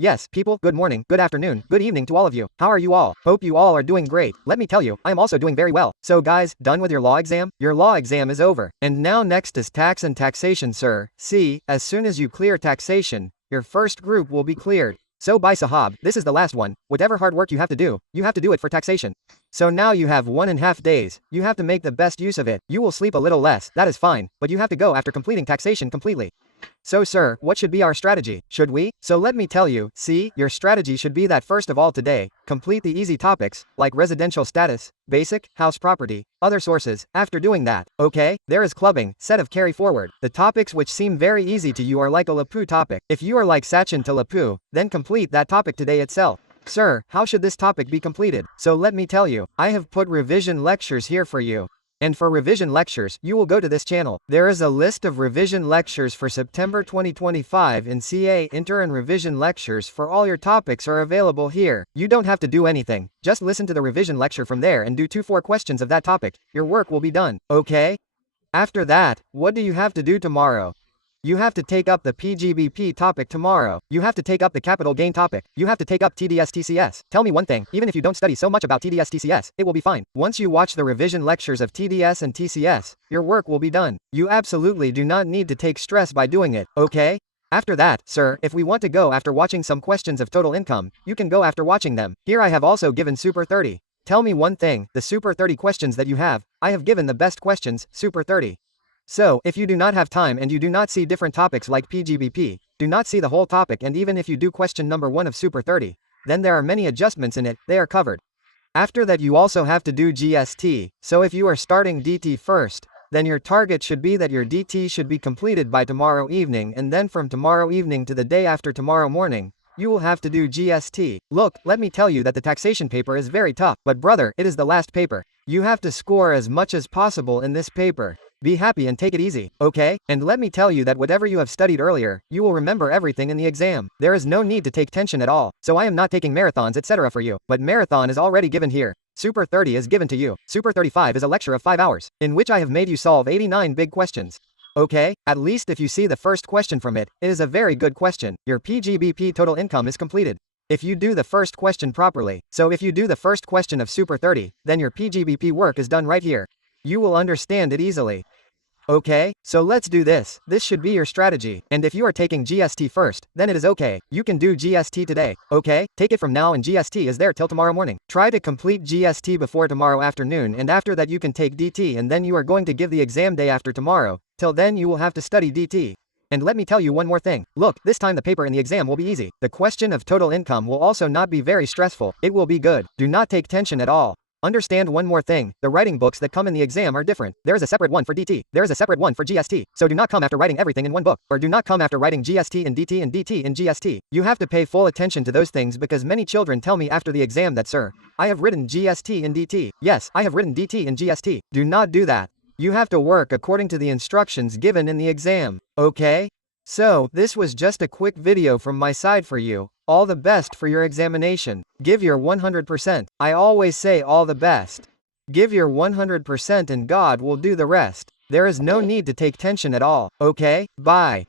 Yes, people, good morning, good afternoon, good evening to all of you. How are you all? Hope you all are doing great. Let me tell you, I am also doing very well. So guys, done with your law exam? Your law exam is over. And now next is tax and taxation, sir. See, as soon as you clear taxation, your first group will be cleared. So bye Sahab, this is the last one. Whatever hard work you have to do it for taxation. So now you have 1.5 days. You have to make the best use of it. You will sleep a little less, that is fine, but you have to go after completing taxation completely. So sir, what should be our strategy? Should we? So let me tell you, see, your strategy should be that first of all today, complete the easy topics, like residential status, basic, house property, other sources. After doing that, okay, there is clubbing, set of carry forward. The topics which seem very easy to you are like a Lapu topic. If you are like Sachin to Lapu, then complete that topic today itself. Sir, how should this topic be completed? So let me tell you, I have put revision lectures here for you. And for revision lectures, you will go to this channel. There is a list of revision lectures for September 2025 in CA Inter and revision lectures for all your topics are available here. You don't have to do anything. Just listen to the revision lecture from there and do 2-4 questions of that topic. Your work will be done. Okay? After that, what do you have to do tomorrow? You have to take up the PGBP topic tomorrow. You have to take up the capital gain topic. You have to take up TDS TCS. Tell me one thing, even if you don't study so much about TDS TCS, it will be fine. Once you watch the revision lectures of TDS and TCS, your work will be done. You absolutely do not need to take stress by doing it, okay? After that, sir, if we want to go after watching some questions of total income, you can go after watching them. Here I have also given Super 30. Tell me one thing, the Super 30 questions that you have, I have given the best questions, Super 30. So, if you do not have time and you do not see different topics like PGBP, do not see the whole topic, and even if you do question number 1 of Super 30, then there are many adjustments in it, they are covered. After that you also have to do GST, so if you are starting DT first, then your target should be that your DT should be completed by tomorrow evening, and then from tomorrow evening to the day after tomorrow morning, you will have to do GST. Look, let me tell you that the taxation paper is very tough, but brother, it is the last paper. You have to score as much as possible in this paper. Be happy and take it easy, okay? And let me tell you that whatever you have studied earlier, you will remember everything in the exam. There is no need to take tension at all. So I am not taking marathons etc. for you, but marathon is already given here. Super 30 is given to you. Super 35 is a lecture of 5 hours, in which I have made you solve 89 big questions. Okay, at least if you see the first question from it, it is a very good question. Your PGBP total income is completed. If you do the first question properly, so if you do the first question of Super 30, then your PGBP work is done right here. You will understand it easily. Okay, so let's do this. This should be your strategy. And if you are taking GST first, then it is okay. You can do GST today. Okay, take it from now, and GST is there till tomorrow morning. Try to complete GST before tomorrow afternoon, and after that you can take DT, and then you are going to give the exam day after tomorrow. Till then you will have to study DT. And let me tell you one more thing. Look, this time the paper in the exam will be easy. The question of total income will also not be very stressful. It will be good. Do not take tension at all. Understand one more thing, the writing books that come in the exam are different. There is a separate one for DT, there is a separate one for GST, so do not come after writing everything in one book, or do not come after writing GST and DT and DT and GST. You have to pay full attention to those things, because many children tell me after the exam that, sir, I have written GST and DT. Yes, I have written DT and GST. Do not do that. You have to work according to the instructions given in the exam, okay? So, this was just a quick video from my side for you. All the best for your examination. Give your 100%. I always say all the best. Give your 100% and God will do the rest. There is no need to take tension at all, okay? Bye.